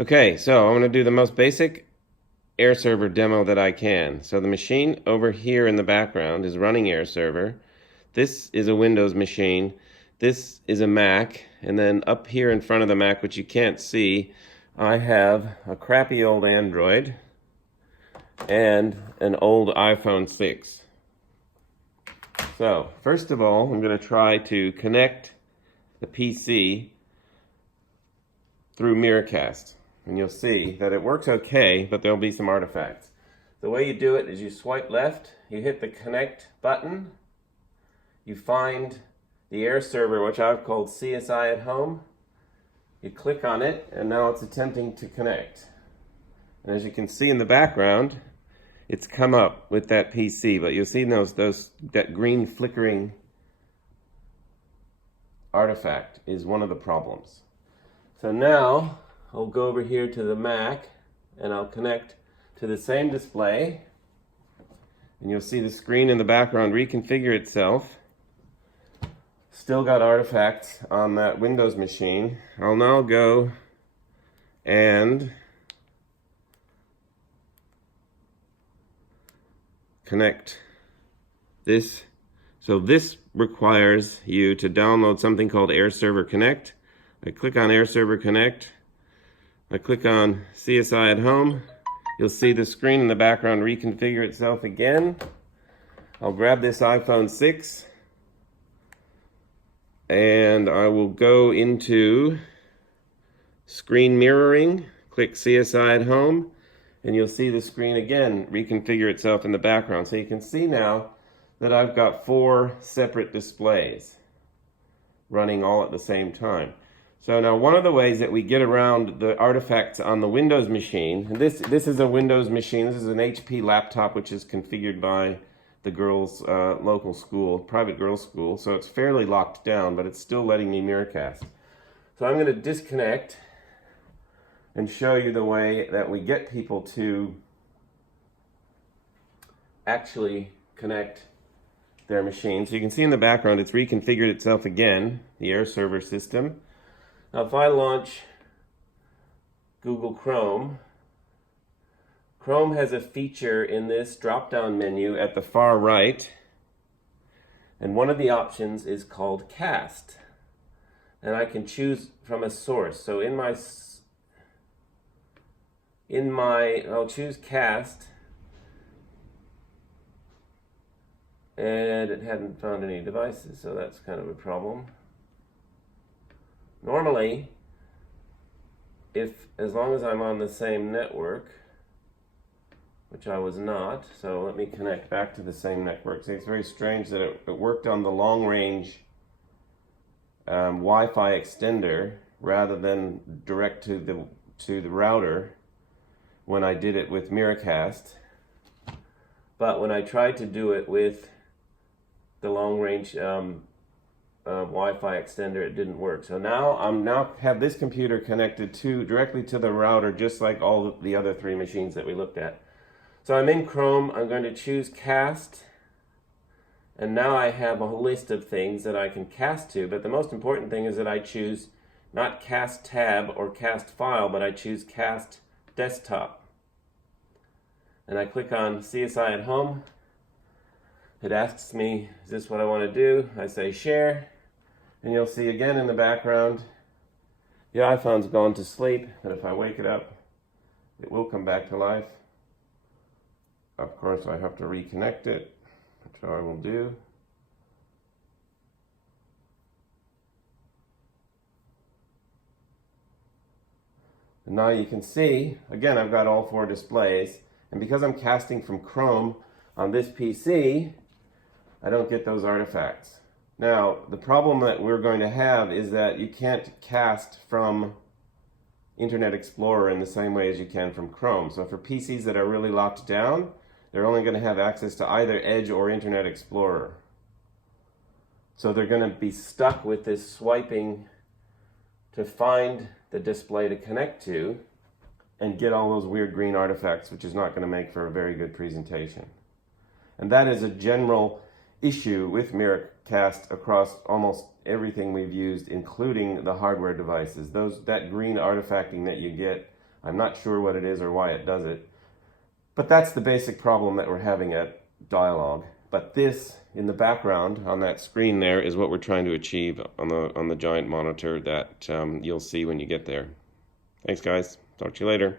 Okay, so I'm going to do the most basic Airserver demo that I can. So the machine over here in the background is running Airserver. This is a Windows machine. This is a Mac. And then up here in front of the Mac, which you can't see, I have a crappy old Android and an old iPhone 6. So first of all, I'm going to try to connect the PC through Miracast. And you'll see that it works okay, but there'll be some artifacts. The way you do it is you swipe left, you hit the connect button, you find the Airserver, which I've called CSI at home, you click on it, and now it's attempting to connect. And as you can see in the background, it's come up with that PC, but you'll see that green flickering artifact is one of the problems. So now I'll go over here to the Mac and I'll connect to the same display, and you'll see the screen in the background reconfigure itself. Still got artifacts on that Windows machine. I'll now go and connect this. So this requires you to download something called Airserver Connect. I click on Airserver Connect. I click on CSI at home. You'll see the screen in the background reconfigure itself again. I'll grab this iPhone 6 and I will go into screen mirroring, click CSI at home, and you'll see the screen again reconfigure itself in the background. So you can see now that I've got 4 separate displays running all at the same time. So now one of the ways that we get around the artifacts on the Windows machine, and this is a Windows machine, this is an HP laptop which is configured by the girls' local school, private girls' school, so it's fairly locked down, but it's still letting me Miracast. So I'm going to disconnect and show you the way that we get people to actually connect their machine. So you can see in the background it's reconfigured itself again, the Airserver system. Now if I launch Google Chrome, Chrome has a feature in this drop-down menu at the far right, and one of the options is called Cast. And I can choose from a source. So I'll choose Cast, and it hadn't found any devices, so that's kind of a problem. Normally, as long as I'm on the same network, which I was not, so let me connect back to the same network. See, it's very strange that it worked on the long-range Wi-Fi extender rather than direct to the router when I did it with Miracast. But when I tried to do it with the long-range Wi-Fi extender, it didn't work. So now have this computer connected directly to the router, just like all the other 3 machines that we looked at. So I'm in Chrome, I'm going to choose Cast, and now I have a whole list of things that I can cast to, but the most important thing is that I choose not Cast Tab or Cast File, but I choose Cast Desktop. And I click on CSI at home. It asks me, is this what I want to do? I say share, and you'll see again in the background, the iPhone's gone to sleep, but if I wake it up, it will come back to life. Of course, I have to reconnect it, which I will do. And now you can see, again, I've got all 4 displays, and because I'm casting from Chrome on this PC, I don't get those artifacts. Now, the problem that we're going to have is that you can't cast from Internet Explorer in the same way as you can from Chrome. So for PCs that are really locked down, they're only going to have access to either Edge or Internet Explorer. So they're going to be stuck with this swiping to find the display to connect to and get all those weird green artifacts, which is not going to make for a very good presentation. And that is a general issue with Miracast across almost everything we've used, including the hardware devices. That green artifacting that you get I'm not sure what it is or why it does it. But that's the basic problem that we're having at Dialog. But this, in the background on that screen there, is what we're trying to achieve on the giant monitor that you'll see when you get there. Thanks, guys. Talk to you later.